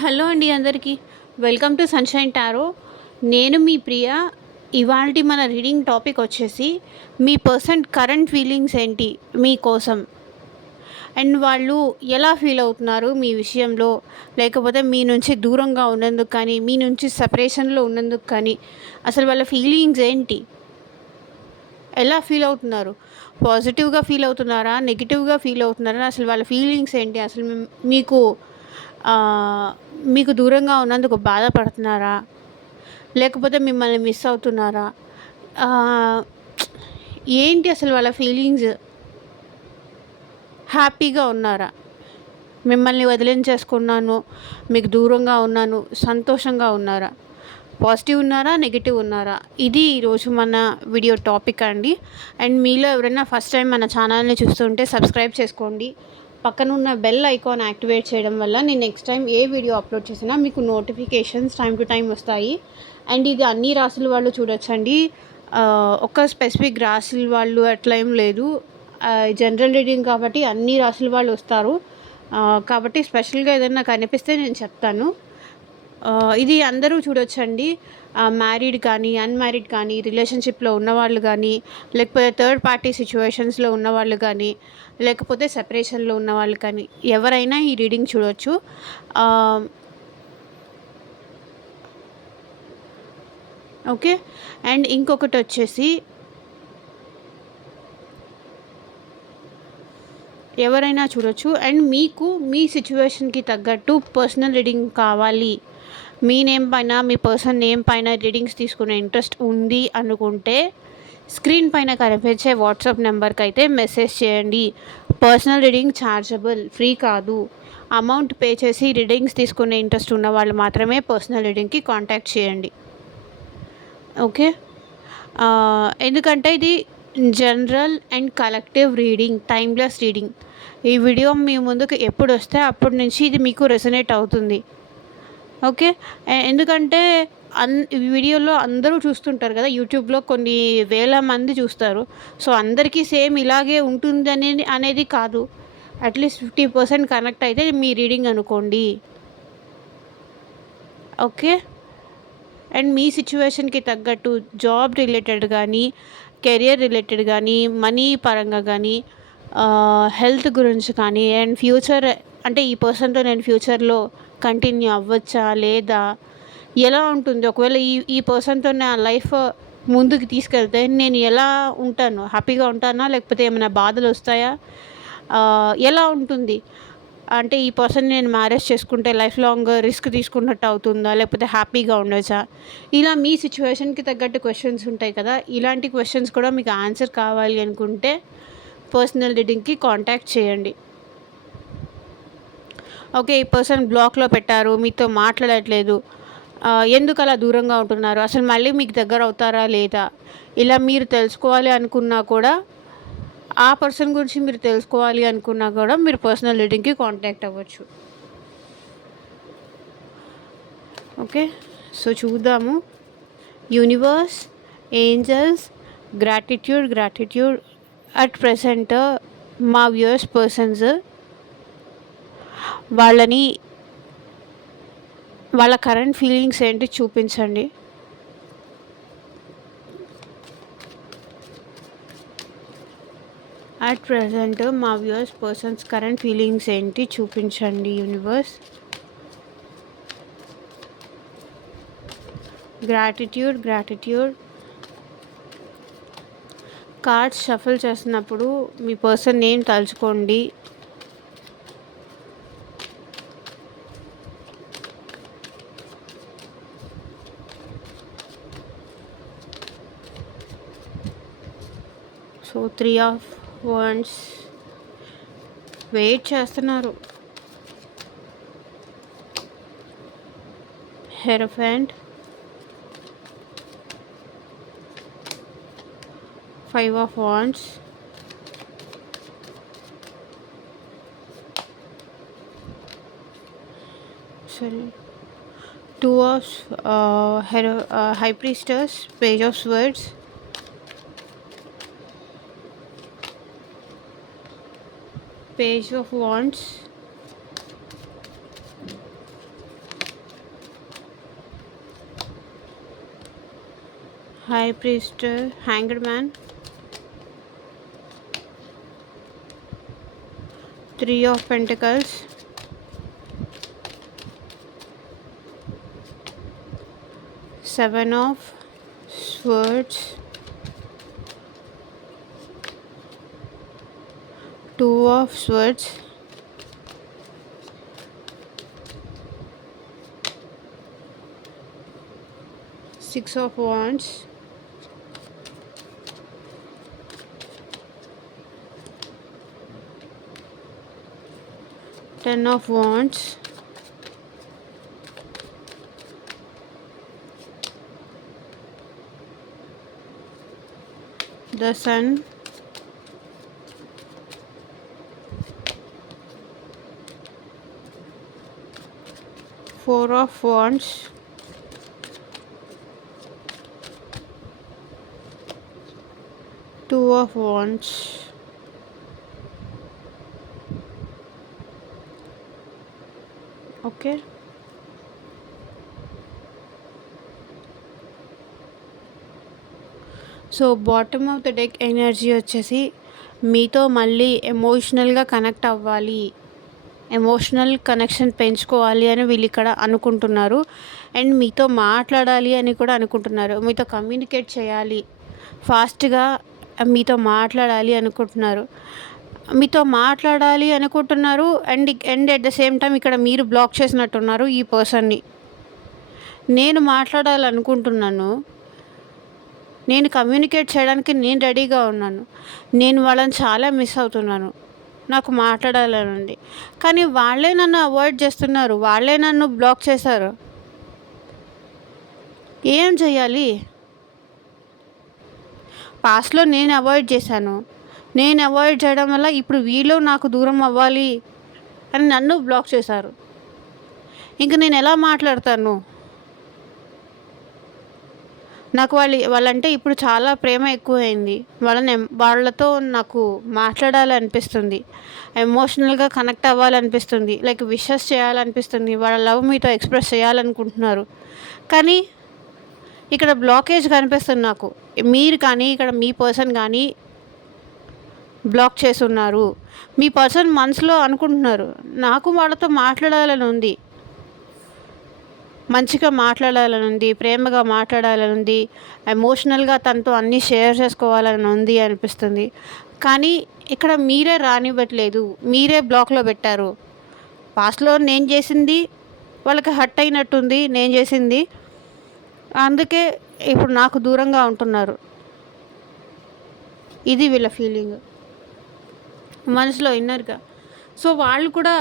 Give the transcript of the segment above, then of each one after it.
Hello అండి అందరికీ. Welcome to sunshine tarot. నేను మీ ప్రియ. ఇవాల్టి మన రీడింగ్ టాపిక్ వచ్చేసి మీ పర్సన్ కరెంట్ ఫీలింగ్స్ ఏంటి మీకోసం? అండ్ వాళ్ళు ఎలా ఫీల్ అవుతున్నారు మీ విషయంలో? లేకపోతే మీ నుంచి దూరంగా ఉన్నందుకు కానీ, మీ నుంచి సెపరేషన్‌లో ఉన్నందుకు కానీ, అసలు వాళ్ళ ఫీలింగ్స్ ఏంటి? ఎలా ఫీల్ అవుతున్నారు? పాజిటివ్‌గా ఫీల్ అవుతున్నారా? నెగెటివ్‌గా ఫీల్ అవుతున్నారా? అసలు వాళ్ళ ఫీలింగ్స్ ఏంటి? అసలు మీకు ఆహ్, మీకు దూరంగా ఉన్నందుకు బాధపడుతున్నారా? లేకపోతే మిమ్మల్ని మిస్ అవుతున్నారా? ఆహ్, ఏంటి అసలు వాళ్ళ ఫీలింగ్స్? హ్యాపీగా ఉన్నారా? మిమ్మల్ని వదిలించేసుకున్నాను, మీకు దూరంగా ఉన్నాను, సంతోషంగా ఉన్నారా? పాజిటివ్ ఉన్నారా? నెగెటివ్ ఉన్నారా? ఇది ఈరోజు మన వీడియో టాపిక్ అండి. అండ్ మీలో ఎవరైనా ఫస్ట్ టైం మన ఛానల్ని చూస్తుంటే సబ్స్క్రైబ్ చేసుకోండి. పక్కనున్న బెల్ ఐకాన్ యాక్టివేట్ చేయడం వల్ల నేను నెక్స్ట్ టైం ఏ వీడియో అప్లోడ్ చేసినా మీకు నోటిఫికేషన్స్ టైం టు టైం వస్తాయి. అండ్ ఇది అన్ని రాసుల వాళ్ళు చూడొచ్చండి. ఒక స్పెసిఫిక్ రాసుల వాళ్ళు అట్లా ఏం లేదు. జనరల్ రీడింగ్ కాబట్టి అన్ని రాసుల వాళ్ళు వస్తారు. కాబట్టి స్పెషల్గా ఏదైనా కనిపిస్తే నేను చెప్తాను. ఇది అందరూ చూడొచ్చండి. మ్యారీడ్ కానీ, అన్‌మ్యారీడ్ కానీ, రిలేషన్‌షిప్‌లో ఉన్నవాళ్ళు గానీ, లేకపోతే థర్డ్ పార్టీ సిట్యుయేషన్స్‌లో ఉన్నవాళ్ళు గానీ, లేకపోతే సెపరేషన్‌లో ఉన్నవాళ్ళు కానీ, ఎవరైనా ఈ రీడింగ్ చూడొచ్చు. ఆహ్, ఓకే. అండ్ ఇంకొకటొచ్చేసి ఎవరైనా చూడొచ్చు. అండ్ మీకు మీ సిట్యుయేషన్‌కి తగ్గట్టు పర్సనల్ రీడింగ్ కావాలి, మీ నేమ్ పైన, మీ పర్సన్ నేమ్ పైన రీడింగ్స్ తీసుకునే ఇంట్రెస్ట్ ఉంది అనుకుంటే, స్క్రీన్ పైన కనిపించే వాట్సాప్ నెంబర్‌కైతే మెసేజ్ చేయండి. పర్సనల్ రీడింగ్ ఛార్జబుల్, ఫ్రీ కాదు. అమౌంట్ పే చేసి రీడింగ్స్ తీసుకునే ఇంట్రెస్ట్ ఉన్న వాళ్ళు మాత్రమే పర్సనల్ రీడింగ్‌కి కాంటాక్ట్ చేయండి. ఓకే. ఎందుకంటే ఇది general and collective reading, timeless reading. ఈ వీడియో మీ ముందుకు ఎప్పుడొస్తే అప్పటి నుంచి ఇది మీకు రెసొనేట్ అవుతుంది. ఓకే. ఎందుకంటే ఈ వీడియోలో అందరూ చూస్తుంటారు కదా! యూట్యూబ్‌లో కొన్ని వేల మంది చూస్తారు. సో, అందరికీ సేమ్ ఇలాగే ఉంటుంది అనేది కాదు. అట్‌లీస్ట్ 50% కనెక్ట్ అయితే మీ రీడింగ్ అనుకోండి. ఓకే. అండ్ మీ సిట్యుయేషన్‌కి తగ్గట్టు జాబ్ రిలేటెడ్ గానీ, కెరియర్ రిలేటెడ్ గానీ, మనీ పరంగా గానీ, హెల్త్ గురించి కానీ, అండ్ ఫ్యూచర్ అంటే ఈ పర్సన్‌తో నేను ఫ్యూచర్‌లో కంటిన్యూ అవ్వచ్చా? లేదా? ఎలా ఉంటుంది? ఒకవేళ ఈ ఈ పర్సన్‌తో నా లైఫ్ ముందుకు తీసుకెళ్తే నేను ఎలా ఉంటాను? హ్యాపీగా ఉంటానా? లేకపోతే ఏమైనా బాధలొస్తాయా? ఎలా ఉంటుంది? అంటే ఈ పర్సన్‌ని నేను మ్యారేజ్ చేసుకుంటే లైఫ్ లాంగ్ రిస్క్ తీసుకున్నట్టు అవుతుందా? లేకపోతే హ్యాపీగా ఉండొచ్చా? ఇలా మీ సిట్యుయేషన్‌కి తగ్గట్టు క్వెషన్స్ ఉంటాయి కదా! ఇలాంటి క్వెషన్స్ కూడా మీకు ఆన్సర్ కావాలి అనుకుంటే పర్సనల్ రీడింగ్‌కి కాంటాక్ట్ చేయండి. ఓకే. ఈ పర్సన్ బ్లాక్‌లో పెట్టారు, మీతో మాట్లాడట్లేదు. ఎందుకలా దూరంగా ఉంటున్నారు? అసలు మళ్ళీ మీకు దగ్గరవుతారా లేదా? ఇలా మీరు తెలుసుకోవాలి అనుకున్నా కూడా, ఆ పర్సన్ గురించి మీరు తెలుసుకోవాలి అనుకున్నా కూడా మీరు పర్సనల్ రీడింగ్‌కి కాంటాక్ట్ అవ్వచ్చు. ఓకే. సో, చూద్దాము. Universe, angels, gratitude at present మా వ్యూయర్స్ పర్సన్స్ వాళ్ళని వాళ్ళ కరెంట్ ఫీలింగ్స్ ఏంటి చూపించండి. అట్ ప్రెజెంట్ మా వ్యూయర్స్ పర్సన్స్ కరెంట్ ఫీలింగ్స్ ఏంటి చూపించండి యూనివర్స్. గ్రాటిట్యూడ్ కార్డ్స్ షఫుల్ చేస్తున్నప్పుడు మీ పర్సన్ నేమ్ తలుచుకోండి. సో 3 ఆఫ్ వాండ్స్ వెయిట్ చేస్తున్నారు. Hierophant, 5 of wands, sorry, 2 of high priestess, page of swords, page of wands, High Priest, Hanged Man, Three of Pentacles, Seven of Swords, Two of Swords, Six of Wands, Ten of Wands, the Sun, Four of Wands, Two of Wands. Okay. So bottom of the deck energy వచ్చేసి మీతో మళ్ళీ ఎమోషనల్గా connect అవ్వాలి, emotional connection పెంచుకోవాలి అని వీళ్ళు ఇక్కడ అనుకుంటున్నారు. అండ్ మీతో మాట్లాడాలి అని కూడా అనుకుంటున్నారు. మీతో కమ్యూనికేట్ చేయాలి, ఫాస్ట్గా మీతో మాట్లాడాలి అనుకుంటున్నారు. మీతో మాట్లాడాలి అనుకుంటున్నారు and at the same time ఇక్కడ మీరు బ్లాక్ చేసినట్టున్నారు ఈ పర్సన్ని. నేను మాట్లాడాలనుకుంటున్నాను, నేను కమ్యూనికేట్ చేయడానికి నేను రెడీగా ఉన్నాను, నేను వాళ్ళని చాలా మిస్ అవుతున్నాను, నాకు మాట్లాడాలని ఉంది, కానీ వాళ్ళే నన్ను అవాయిడ్ చేస్తున్నారు, వాళ్ళే నన్ను బ్లాక్ చేశారు. ఏం చేయాలి? పాస్ట్లో నేను అవాయిడ్ చేశాను, నేను అవాయిడ్ చేయడం వల్ల ఇప్పుడు వీళ్ళు నాకు దూరం అవ్వాలి అని నన్ను బ్లాక్ చేశారు. ఇంక నేను ఎలా మాట్లాడతాను? నాకు వాళ్ళంటే ఇప్పుడు చాలా ప్రేమ ఎక్కువైంది. వాళ్ళతో నాకు మాట్లాడాలనిపిస్తుంది, ఎమోషనల్గా కనెక్ట్ అవ్వాలనిపిస్తుంది, లైక్ విషెస్ చేయాలనిపిస్తుంది, వాళ్ళ లవ్ మీతో ఎక్స్ప్రెస్ చేయాలనుకుంటున్నారు. కానీ ఇక్కడ బ్లాకేజ్ కనిపిస్తుంది నాకు. మీరు కానీ ఇక్కడ మీ పర్సన్ కానీ బ్లాక్ చేస్తున్నారు. మీ పర్సన్ మనసులో అనుకుంటున్నారు, నాకు వాళ్ళతో మాట్లాడాలని ఉంది, మంచిగా మాట్లాడాలని ఉంది, ప్రేమగా మాట్లాడాలని ఉంది, ఎమోషనల్గా తనతో అన్నీ షేర్ చేసుకోవాలని ఉంది అనిపిస్తుంది. కానీ ఇక్కడ మీరే రానివ్వట్లేదు, మీరే బ్లాక్లో పెట్టారు. పాస్ట్లో నేను చేసింది వాళ్ళకి హర్ట్ అయినట్టుంది, నేను చేసింది, అందుకే ఇప్పుడు నాకు దూరంగా ఉంటున్నారు. ఇది వీళ్ళ ఫీలింగ్ మనసులో ఇన్నర్గా. సో వాళ్ళు కూడా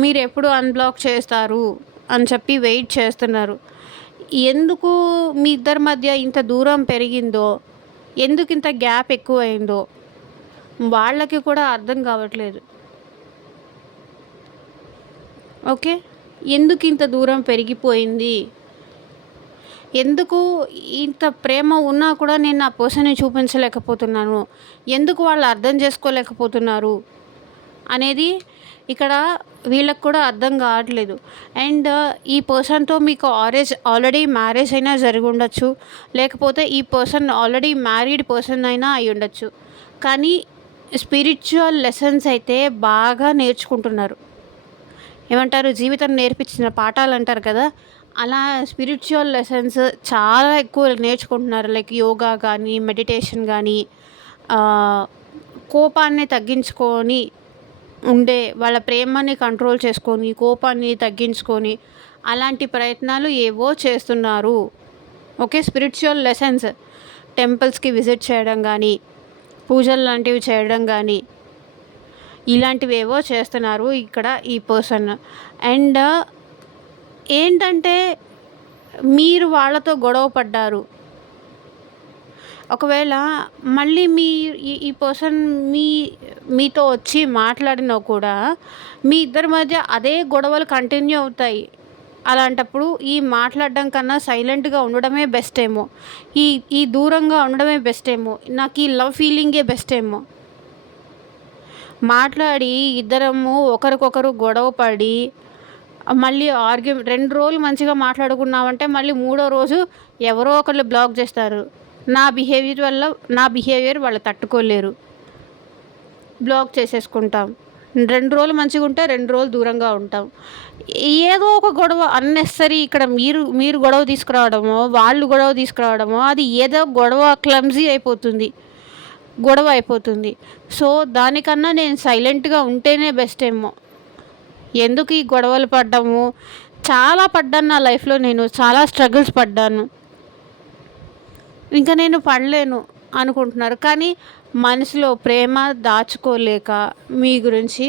మీరు ఎప్పుడు అన్బ్లాక్ చేస్తారు అని చెప్పి వెయిట్ చేస్తున్నారు. ఎందుకు మీ ఇద్దరి మధ్య ఇంత దూరం పెరిగిందో, ఎందుకు ఇంత గ్యాప్ ఎక్కువైందో వాళ్ళకి కూడా అర్థం కావట్లేదు. ఓకే, ఎందుకు ఇంత దూరం పెరిగిపోయింది, ఎందుకు ఇంత ప్రేమ ఉన్నా కూడా నేను నా పర్సన్ని చూపించలేకపోతున్నాను, ఎందుకు వాళ్ళు అర్థం చేసుకోలేకపోతున్నారు అనేది ఇక్కడ వీళ్ళకి కూడా అర్థం కావట్లేదు. అండ్ ఈ పర్సన్తో మీకు ఆల్రెడీ మ్యారేజ్ అయినా జరిగి ఉండొచ్చు, లేకపోతే ఈ పర్సన్ ఆల్రెడీ మ్యారీడ్ పర్సన్ అయినా అయి ఉండొచ్చు. కానీ స్పిరిచువల్ లెసన్స్ అయితే బాగా నేర్చుకుంటున్నారు. ఏమంటారు, జీవితం నేర్పించిన పాఠాలు అంటారు కదా, అలా స్పిరిచువల్ లెసన్స్ చాలా ఎక్కువ నేర్చుకుంటున్నారు. లైక్ యోగా కానీ, మెడిటేషన్ కానీ, కోపాన్ని తగ్గించుకొని ఉండే, వాళ్ళ ప్రేమని కంట్రోల్ చేసుకొని కోపాన్ని తగ్గించుకొని అలాంటి ప్రయత్నాలు ఏవో చేస్తున్నారు. ఓకే, స్పిరిచువల్ లెసన్స్, టెంపుల్స్కి విజిట్ చేయడం కానీ, పూజలు లాంటివి చేయడం కానీ, ఇలాంటివి ఏవో చేస్తున్నారు ఇక్కడ ఈ పర్సన్. అండ్ ఏంటంటే మీరు వాళ్ళతో గొడవ పడ్డారు. ఒకవేళ మళ్ళీ ఈ పర్సన్ మీతో వచ్చి మాట్లాడినా కూడా మీ ఇద్దరి మధ్య అదే గొడవలు కంటిన్యూ అవుతాయి. అలాంటప్పుడు ఈ మాట్లాడడం కన్నా సైలెంట్గా ఉండడమే బెస్ట్ ఏమో, ఈ దూరంగా ఉండడమే బెస్ట్ ఏమో, నాకు ఈ లవ్ ఫీలింగే బెస్ట్ ఏమో. మాట్లాడి ఇద్దరము ఒకరికొకరు గొడవ పడి మళ్ళీ 2 రోజులు మంచిగా మాట్లాడుకున్నామంటే మళ్ళీ 3వ రోజు ఎవరో ఒకళ్ళు బ్లాక్ చేస్తారు. నా బిహేవియర్ వాళ్ళు తట్టుకోలేరు. బ్లాక్ చేసేసుకుంటాం. 2 రోజులు మంచిగుంటే 2 రోజులు దూరంగా ఉంటాం. ఏదో ఒక గొడవ అన్నెసెసరీ ఇక్కడ మీరు గొడవ తీసుకురావడమో, వాళ్ళు గొడవ తీసుకురావడమో అది ఏదో క్లమ్జీ అయిపోతుంది. గొడవ అయిపోతుంది. సో, దానికన్నా నేను సైలెంట్‌గా ఉంటేనే బెస్ట్ ఏమో. ఎందుకు ఈ గొడవలు పడ్డము. చాలా పడ్డాను నా లైఫ్‌లో, నేను చాలా స్ట్రగుల్స్ పడ్డాను. ఇంకా నేను పడలేను అనుకుంటున్నారు. కానీ మనసులో ప్రేమ దాచుకోలేక మీ గురించి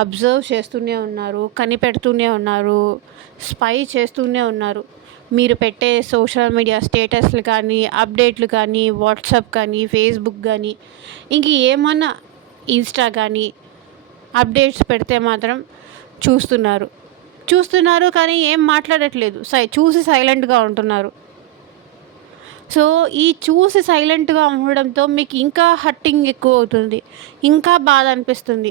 అబ్జర్వ్ చేస్తూనే ఉన్నారు, కనిపెడుతూనే ఉన్నారు, స్పై చేస్తూనే ఉన్నారు. మీరు పెట్టే సోషల్ మీడియా స్టేటస్లు కానీ, అప్డేట్లు కానీ, వాట్సాప్ కానీ, ఫేస్బుక్ కానీ, ఇంక ఏమన్నా ఇన్స్టా కానీ అప్డేట్స్ పెడితే మాత్రం చూస్తున్నారు కానీ ఏం మాట్లాడట్లేదు. చూసి సైలెంట్గా ఉంటున్నారు. సో, ఈ చూసి సైలెంట్గా ఉండడంతో మీకు ఇంకా హర్టింగ్ ఎక్కువ అవుతుంది, ఇంకా బాధ అనిపిస్తుంది.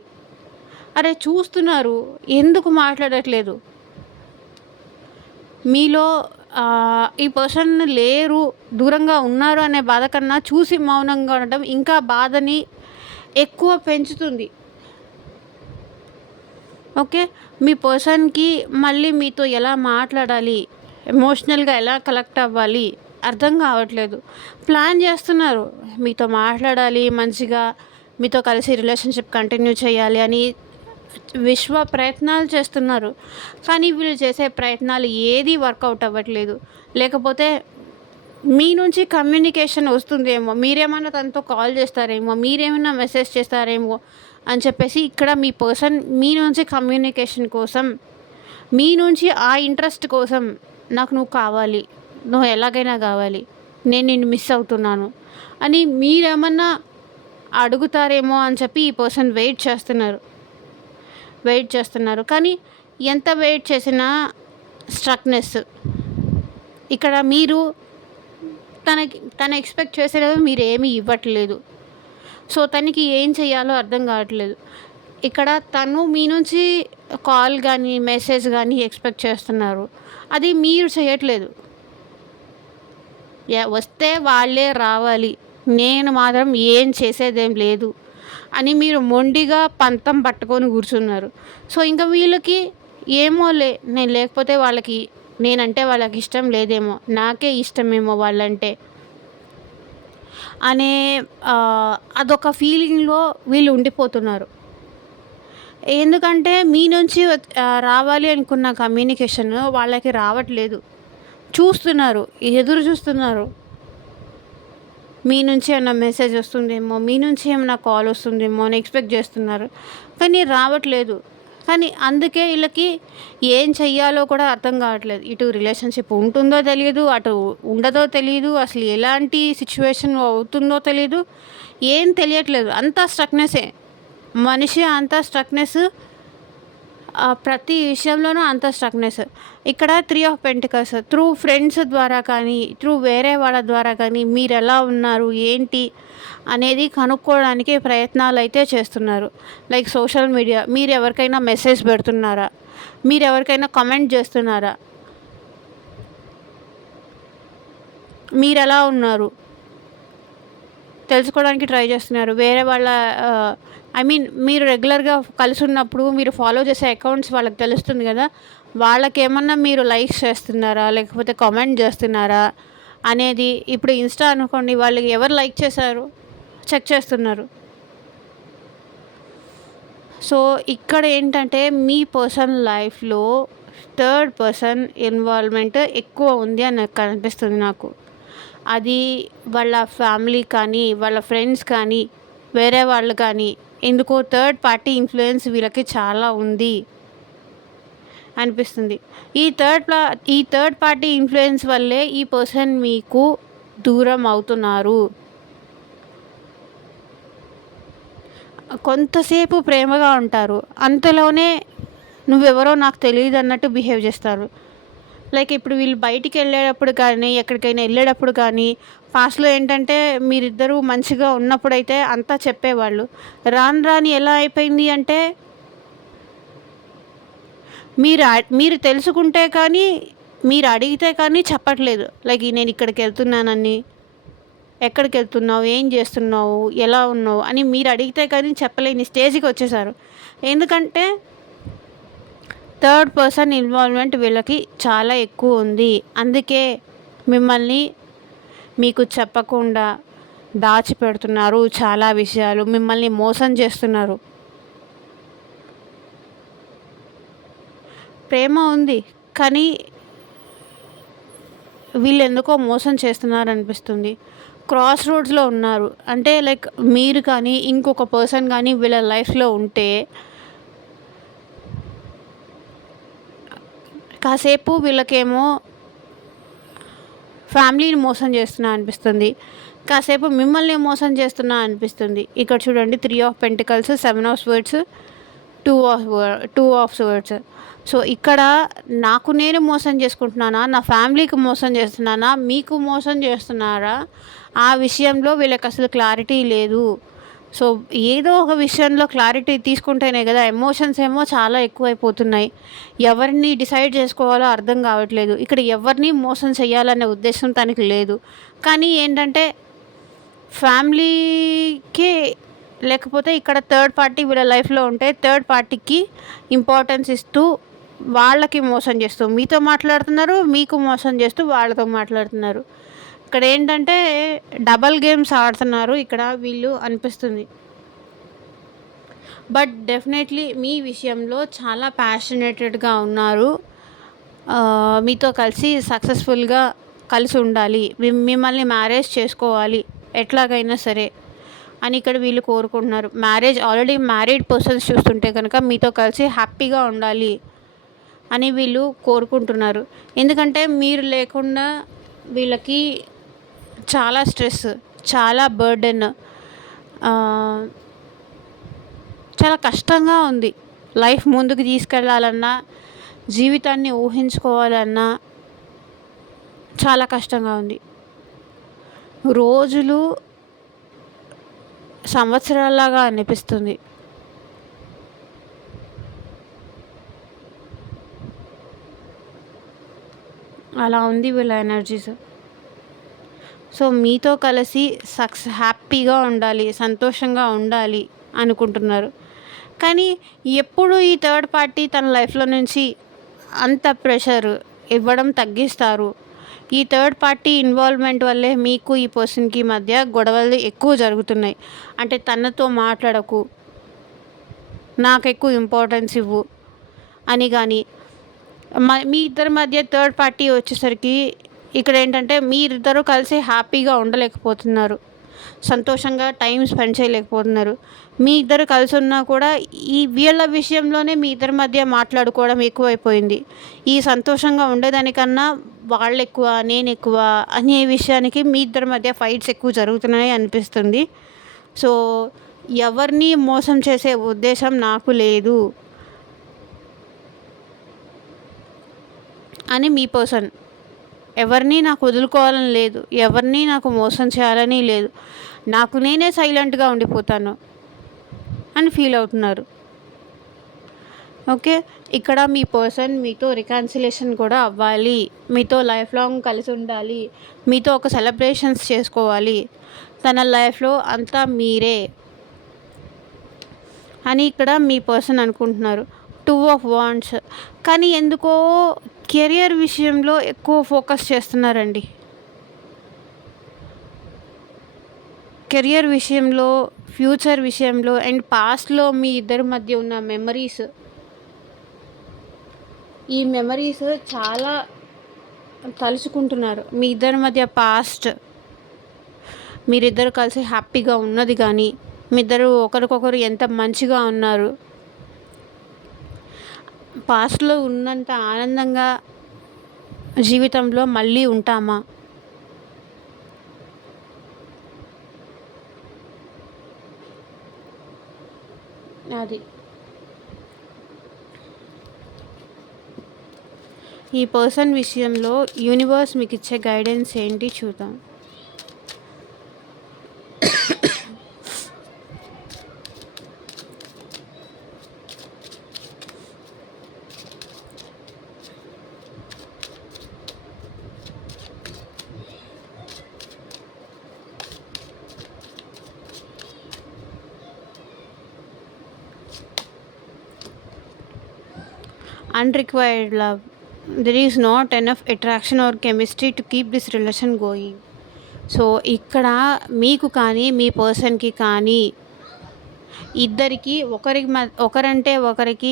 అరే చూస్తున్నారు, ఎందుకు మాట్లాడట్లేదు? మీలో ఈ పర్సన్ లేరు, దూరంగా ఉన్నారు అనే బాధ కన్నా చూసి మౌనంగా ఉండడం ఇంకా బాధని ఎక్కువ పెంచుతుంది. ఓకే. మీ పర్సన్‌కి మళ్ళీ మీతో ఎలా మాట్లాడాలి, ఎమోషనల్‌గా ఎలా కనెక్ట్ అవ్వాలి అర్థం కావట్లేదు. ప్లాన్ చేస్తున్నారు, మీతో మాట్లాడాలి మంచిగా, మీతో కలిసి రిలేషన్‌షిప్ కంటిన్యూ చేయాలి అని ప్రయత్నాలు చేస్తున్నారు. కానీ వీళ్ళు చేసే ప్రయత్నాలు ఏది వర్కౌట్ అవ్వట్లేదు. లేకపోతే మీ నుంచి కమ్యూనికేషన్ వస్తుందేమో, మీరేమన్నా తనతో కాల్ చేస్తారేమో, మీరేమన్నా మెసేజ్ చేస్తారేమో అని చెప్పేసి ఇక్కడ మీ పర్సన్ మీ నుంచి కమ్యూనికేషన్ కోసం, మీ నుంచి ఆ ఇంట్రెస్ట్ కోసం నాకు నువ్వు కావాలి, నువ్వు ఎలాగైనా కావాలి, నేను నిన్ను మిస్ అవుతున్నాను అని మీరేమన్నా అడుగుతారేమో అని చెప్పి ఈ పర్సన్ వెయిట్ చేస్తున్నారు. కానీ ఎంత వెయిట్ చేసినా స్ట్రక్నెస్. ఇక్కడ మీరు తను ఎక్స్పెక్ట్ చేసేది మీరేమీ ఇవ్వట్లేదు. సో, తనకి ఏం చేయాలో అర్థం కావట్లేదు. ఇక్కడ తను మీ నుంచి కాల్ కానీ, మెసేజ్ కానీ ఎక్స్పెక్ట్ చేస్తున్నారు. అది మీరు చేయట్లేదు. వస్తే వాళ్ళే రావాలి, నేను మాత్రం ఏం చేసేదేం లేదు అని మీరు మొండిగా పంతం పట్టుకొని కూర్చున్నారు. సో, ఇంకా వీళ్ళకి ఏమోలే, నేను లేకపోతే నేనంటే వాళ్ళకి ఇష్టం లేదేమో, నాకే ఇష్టమేమో వాళ్ళంటే అనే అదొక ఫీలింగ్‌లో వీళ్ళు ఉండిపోతున్నారు. ఎందుకంటే మీ నుంచి రావాలి అనుకున్న కమ్యూనికేషన్ వాళ్ళకి రావట్లేదు. ఎదురు చూస్తున్నారు. మీ నుంచి ఏమన్నా మెసేజ్ వస్తుందేమో, మీ నుంచి ఏమన్నా కాల్ వస్తుందేమో అని ఎక్స్పెక్ట్ చేస్తున్నారు. కానీ రావట్లేదు. కానీ అందుకే వీళ్ళకి ఏం చెయ్యాలో కూడా అర్థం కావట్లేదు. ఇటు రిలేషన్షిప్ ఉంటుందో తెలియదు, అటు ఉండదో తెలియదు, అసలు ఎలాంటి సిచ్యువేషన్ అవుతుందో తెలీదు, ఏం తెలియట్లేదు. అంతా స్ట్రక్నెస్సే. మనిషి అంతా స్ట్రక్నెస్. ప్రతి విషయంలోనూ అంత స్ట్రక్నెస్. ఇక్కడ 3 ఆఫ్ పెంటికల్స్ త్రూ ఫ్రెండ్స్ ద్వారా కానీ, త్రూ వేరే వాళ్ళ ద్వారా కానీ మీరు ఎలా ఉన్నారు, ఏంటి అనేది కనుక్కోవడానికి ప్రయత్నాలు అయితే చేస్తున్నారు. లైక్ సోషల్ మీడియా, మీరు ఎవరికైనా మెసేజ్ పెడుతున్నారా, మీరు ఎవరికైనా కామెంట్ చేస్తున్నారా, మీరు ఎలా ఉన్నారు తెలుసుకోవడానికి ట్రై చేస్తున్నారు. వేరే వాళ్ళ మీరు రెగ్యులర్గా కలిసి ఉన్నప్పుడు మీరు ఫాలో చేసే అకౌంట్స్ వాళ్ళకి తెలుస్తుంది కదా, వాళ్ళకేమన్నా మీరు లైక్స్ చేస్తున్నారా, లేకపోతే కామెంట్ చేస్తున్నారా అనేది. ఇప్పుడు ఇన్స్టా అనుకోండి, వాళ్ళకి ఎవరు లైక్ చేశారు చెక్ చేస్తున్నారు. సో, ఇక్కడ ఏంటంటే మీ పర్సనల్ లైఫ్లో థర్డ్ పర్సన్ ఇన్వాల్వ్మెంట్ ఎక్కువ ఉంది అని నాకు కనిపిస్తుంది. నాకు అది వాళ్ళ ఫ్యామిలీ కానీ, వాళ్ళ ఫ్రెండ్స్ కానీ, వేరే వాళ్ళు కానీ, ఎందుకో థర్డ్ పార్టీ ఇన్ఫ్లుయెన్స్ వీళ్ళకి చాలా ఉంది అనిపిస్తుంది. ఈ థర్డ్ పార్టీ ఇన్ఫ్లుయెన్స్ వల్లే ఈ పర్సన్ మీకు దూరం అవుతున్నారు. కొంతసేపు ప్రేమగా ఉంటారు, అంతలోనే నువ్వెవరో నాకు తెలియదు అన్నట్టు బిహేవ్ చేస్తారు. లైక్ ఇప్పుడు వీళ్ళు బయటికి వెళ్ళేటప్పుడు కానీ, ఎక్కడికైనా వెళ్ళేటప్పుడు కానీ, పాస్ట్లో ఏంటంటే మీరిద్దరూ మంచిగా ఉన్నప్పుడైతే అంతా చెప్పేవాళ్ళు. రాను ఎలా అయిపోయింది అంటే మీరు తెలుసుకుంటే కానీ, మీరు అడిగితే కానీ చెప్పట్లేదు. లైక్ నేను ఇక్కడికి వెళ్తున్నానని, ఎక్కడికి వెళ్తున్నావు, ఏం చేస్తున్నావు, ఎలా ఉన్నావు అని మీరు అడిగితే కానీ చెప్పలేని స్టేజ్కి వచ్చేసారు. ఎందుకంటే థర్డ్ పర్సన్ ఇన్వాల్వ్మెంట్ వీళ్ళకి చాలా ఎక్కువ ఉంది. అందుకే మిమ్మల్ని మీకు చెప్పకుండా దాచిపెడుతున్నారు చాలా విషయాలు, మిమ్మల్ని మోసం చేస్తున్నారు. ప్రేమ ఉంది కానీ వీళ్ళు ఎందుకో మోసం చేస్తున్నారు అనిపిస్తుంది. క్రాస్ రోడ్స్లో ఉన్నారు అంటే లైక్ మీరు కానీ ఇంకొక పర్సన్ కానీ వీళ్ళ లైఫ్లో ఉంటే కాసేపు వీళ్ళకేమో ఫ్యామిలీని మోసం చేస్తున్నా అనిపిస్తుంది, కాసేపు మిమ్మల్ని మోసం చేస్తున్నా అనిపిస్తుంది. ఇక్కడ చూడండి 3 of pentacles, 7 of swords, 2 of swords. So ఇక్కడ నాకు నేను మోసం చేసుకుంటున్నానా, నా ఫ్యామిలీకి మోసం చేస్తున్నానా, మీకు మోసం చేస్తున్నారా, ఆ విషయంలో వీళ్ళకి అసలు క్లారిటీ లేదు. సో ఏదో ఒక విషయంలో క్లారిటీ తీసుకుంటేనే కదా. ఎమోషన్స్ ఏమో చాలా ఎక్కువైపోతున్నాయి. ఎవరిని డిసైడ్ చేసుకోవాలో అర్థం కావట్లేదు. ఇక్కడ ఎవరిని మోసం చేయాలనే ఉద్దేశం తనకి లేదు. కానీ ఏంటంటే ఫ్యామిలీకి లేకపోతే ఇక్కడ థర్డ్ పార్టీ వీళ్ళ లైఫ్లో ఉంటే థర్డ్ పార్టీకి ఇంపార్టెన్స్ ఇస్తూ వాళ్ళకి మోసం చేస్తూ మీతో మాట్లాడుతున్నారు, మీకు మోసం చేస్తూ వాళ్ళతో మాట్లాడుతున్నారు. ఇక్కడ ఏంటంటే డబల్ గేమ్స్ ఆడుతున్నారు ఇక్కడ వీళ్ళు అనిపిస్తుంది. బట్ డెఫినెట్లీ మీ విషయంలో చాలా ప్యాషనేటెడ్గా ఉన్నారు. మీతో కలిసి సక్సెస్ఫుల్గా కలిసి ఉండాలి, మిమ్మల్ని మ్యారేజ్ చేసుకోవాలి ఎట్లాగైనా సరే అని ఇక్కడ వీళ్ళు కోరుకుంటున్నారు. ఆల్రెడీ మ్యారీడ్ పర్సన్స్ చూస్తుంటే కనుక మీతో కలిసి హ్యాపీగా ఉండాలి అని వీళ్ళు కోరుకుంటున్నారు. ఎందుకంటే మీరు లేకుండా వీళ్ళకి చాలా స్ట్రెస్, చాలా బర్డెన్, చాలా కష్టంగా ఉంది. లైఫ్ ముందుకు తీసుకెళ్ళాలన్నా, జీవితాన్ని ఊహించుకోవాలన్నా చాలా కష్టంగా ఉంది. రోజులు సంవత్సరాల్లాగా అనిపిస్తుంది. అలా ఉంది వీళ్ళ ఎనర్జీస్. సో మీతో కలిసి హ్యాపీగా ఉండాలి, సంతోషంగా ఉండాలి అనుకుంటున్నారు. కానీ ఎప్పుడు ఈ థర్డ్ పార్టీ తన లైఫ్లో నుంచి అంత ప్రెషర్ ఇవ్వడం తగ్గిస్తారు. ఈ థర్డ్ పార్టీ ఇన్వాల్వ్మెంట్ వల్లే మీకు ఈ పర్సన్కి మధ్య గొడవలు ఎక్కువ జరుగుతున్నాయి. అంటే తనతో మాట్లాడకు, నాకు ఎక్కువ ఇంపార్టెన్స్ ఇవ్వు అని. కానీ మీ ఇద్దరి మధ్య థర్డ్ పార్టీ వచ్చేసరికి ఇక్కడ ఏంటంటే మీరిద్దరూ కలిసి హ్యాపీగా ఉండలేకపోతున్నారు, సంతోషంగా టైం స్పెండ్ చేయలేకపోతున్నారు. మీ ఇద్దరు కలిసి ఉన్నా కూడా ఈ వీళ్ళ విషయంలోనే మీ ఇద్దరి మధ్య మాట్లాడుకోవడం ఎక్కువైపోయింది. ఈ సంతోషంగా ఉండేదానికన్నా వాళ్ళు ఎక్కువ, నేను ఎక్కువ అనే విషయానికి మీ ఇద్దరి మధ్య ఫైట్స్ ఎక్కువ జరుగుతున్నాయి అనిపిస్తుంది. సో ఎవరిని మోసం చేసే ఉద్దేశం నాకు లేదు అని మీ పర్సన్. ఎవరిని నాకు వదులుకోవాలని లేదు, ఎవరిని నాకు మోసం చేయాలని లేదు, నాకు నేనే సైలెంట్గా ఉండిపోతాను అని ఫీల్ అవుతున్నారు. ఓకే, ఇక్కడ మీ పర్సన్ మీతో రికన్సిలేషన్ కూడా అవ్వాలి, మీతో లైఫ్ లాంగ్ కలిసి ఉండాలి, మీతో ఒక సెలబ్రేషన్స్ చేసుకోవాలి, తన లైఫ్లో అంతా మీరే అని ఇక్కడ మీ పర్సన్ అనుకుంటున్నారు. 2 ఆఫ్ వాండ్స్. కానీ ఎందుకో కెరియర్ విషయంలో ఎక్కువ ఫోకస్ చేస్తున్నారండి. కెరియర్ విషయంలో, ఫ్యూచర్ విషయంలో అండ్ పాస్ట్లో మీ ఇద్దరి మధ్య ఉన్న మెమరీస్, ఈ మెమరీస్ చాలా తలుచుకుంటున్నారు. మీ ఇద్దరి మధ్య పాస్ట్, మీరిద్దరు కలిసి హ్యాపీగా ఉన్నది కానీ, మీ ఇద్దరు ఒకరికొకరు ఎంత మంచిగా ఉన్నారు, పాస్ట్లో ఉన్నంత ఆనందంగా జీవితంలో మళ్ళీ ఉంటామా? అది ఈ పర్సన్ విషయంలో యూనివర్స్ మీకు ఇచ్చే గైడెన్స్ ఏంటి చూద్దాం. unrequired love. There is not enough attraction or chemistry to keep this relation going. So ఇక్కడ మీకు కానీ మీ పర్సన్కి కానీ ఇద్దరికి ఒకరంటే ఒకరికి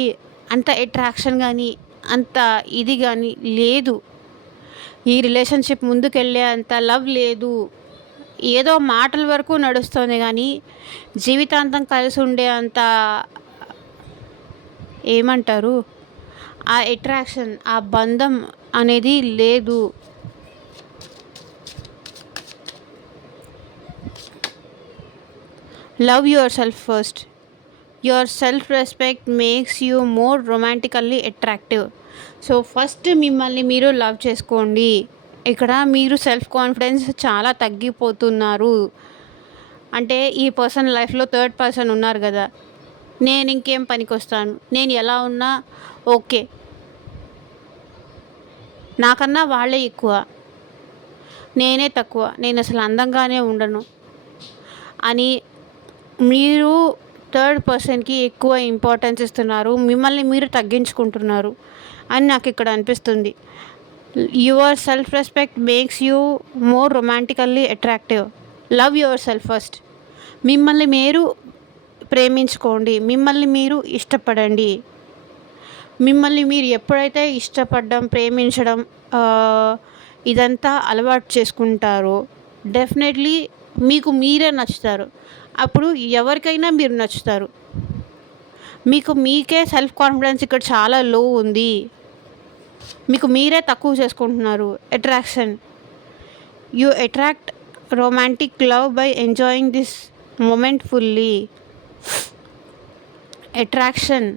అంత అట్రాక్షన్ కానీ అంత ఇది కానీ లేదు. ఈ రిలేషన్షిప్ ముందుకెళ్ళే అంత లవ్ లేదు. ఏదో మాటల వరకు నడుస్తుంది కానీ జీవితాంతం కలిసి ఉండే అంత ఏమంటారు ఆ అట్రాక్షన్, ఆ బంధం అనేది లేదు. Love your self first. Your self respect makes you more రొమాంటికల్లీ attractive. So first మిమ్మల్ని మీరు లవ్ చేసుకోండి. ఇక్కడ మీరు సెల్ఫ్ కాన్ఫిడెన్స్ చాలా తగ్గిపోతున్నారు. అంటే ఈ పర్సన్ లైఫ్లో థర్డ్ పర్సన్ ఉన్నారు కదా, నేను ఇంకేం పనికొస్తాను, నేను ఎలా ఉన్నా ఓకే, నాకన్నా వాళ్ళే ఎక్కువ, నేనే తక్కువ, నేను అసలు అందంగానే ఉండను అని మీరు థర్డ్ పర్సన్కి ఎక్కువ ఇంపార్టెన్స్ ఇస్తున్నారు. మిమ్మల్ని మీరు తగ్గించుకుంటున్నారు అని నాకు ఇక్కడ అనిపిస్తుంది. Your self respect makes you more రొమాంటికల్లీ attractive. Love your self first. మిమ్మల్ని మీరు ప్రేమించుకోండి, మిమ్మల్ని మీరు ఇష్టపడండి. మిమ్మల్ని మీరు ఎప్పుడైతే ఇష్టపడడం, ప్రేమించడం ఇదంతా అలవాటు చేసుకుంటారో డెఫినెట్లీ మీకు మీరే నచ్చుతారు. అప్పుడు ఎవరికైనా మీరు నచ్చుతారు. మీకు మీకే సెల్ఫ్ కాన్ఫిడెన్స్ ఇక్కడ చాలా లో ఉంది. మీకు మీరే తక్కువ చేసుకుంటున్నారు attraction. You attract romantic love by enjoying this moment fully. Attraction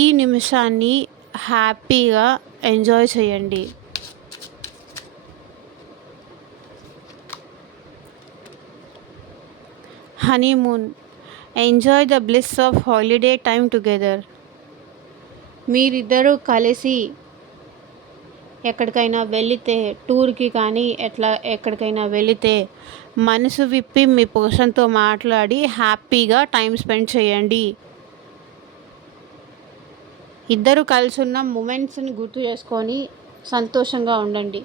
ఈ నిమిషాన్ని హ్యాపీగా ఎంజాయ్ చేయండి. Honeymoon. Enjoy the bliss of holiday time together. మీరిద్దరూ కలిసి ఎక్కడికైనా వెళితే, టూర్కి కానీ ఎక్కడికైనా వెళితే మనసు విప్పి మీ పర్సన్తో మాట్లాడి హ్యాపీగా టైం స్పెండ్ చేయండి. ఇద్దరు కలిసి ఉన్న మూమెంట్స్ని గుర్తు చేసుకొని సంతోషంగా ఉండండి.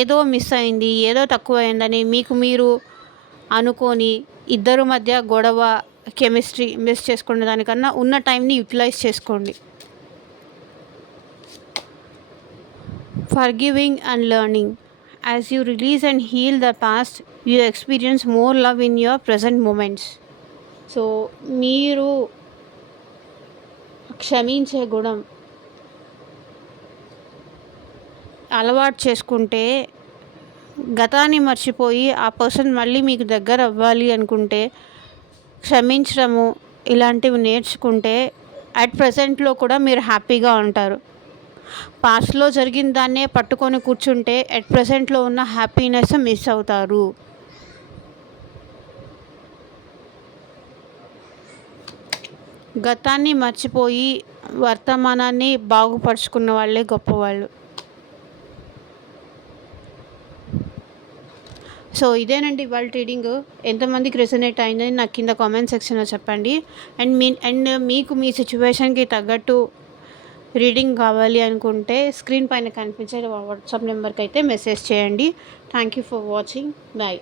ఏదో మిస్ అయింది, ఏదో తక్కువ అయిందని మీకు మీరు అనుకొని ఇద్దరు మధ్య గొడవ, కెమిస్ట్రీ మిస్ చేసుకునే దానికన్నా ఉన్న టైంని యూటిలైజ్ చేసుకోండి. Forgiving and learning. As you release and heal the past, you experience more love in your present moments. So మీరు క్షమించే గుణం అలవాటు చేసుకుంటే, గతాన్ని మర్చిపోయి ఆ పర్సన్ మళ్ళీ మీకు దగ్గర అవ్వాలి అనుకుంటే క్షమించడము ఇలాంటివి నేర్చుకుంటే అట్ ప్రజెంట్లో కూడా మీరు హ్యాపీగా ఉంటారు. పాస్ట్లో జరిగిన దాన్నే పట్టుకొని కూర్చుంటే అట్ ప్రజెంట్లో ఉన్న హ్యాపీనెస్ మిస్ అవుతారు. గతాన్ని మర్చిపోయి వర్తమానాన్ని బాగుపరుచుకున్న వాళ్ళే గొప్పవాళ్ళు. సో ఇదేనండి ఇవాళ రీడింగ్. ఎంతమందికి రెసొనేట్ అయిందని నాకు కింద కామెంట్ సెక్షన్లో చెప్పండి. అండ్ మీకు మీ సిచ్యువేషన్కి తగ్గట్టు రీడింగ్ కావాలి అనుకుంటే స్క్రీన్ పైన కనిపించే వాట్సాప్ నెంబర్కి అయితే మెసేజ్ చేయండి. Thank you for watching. Bye.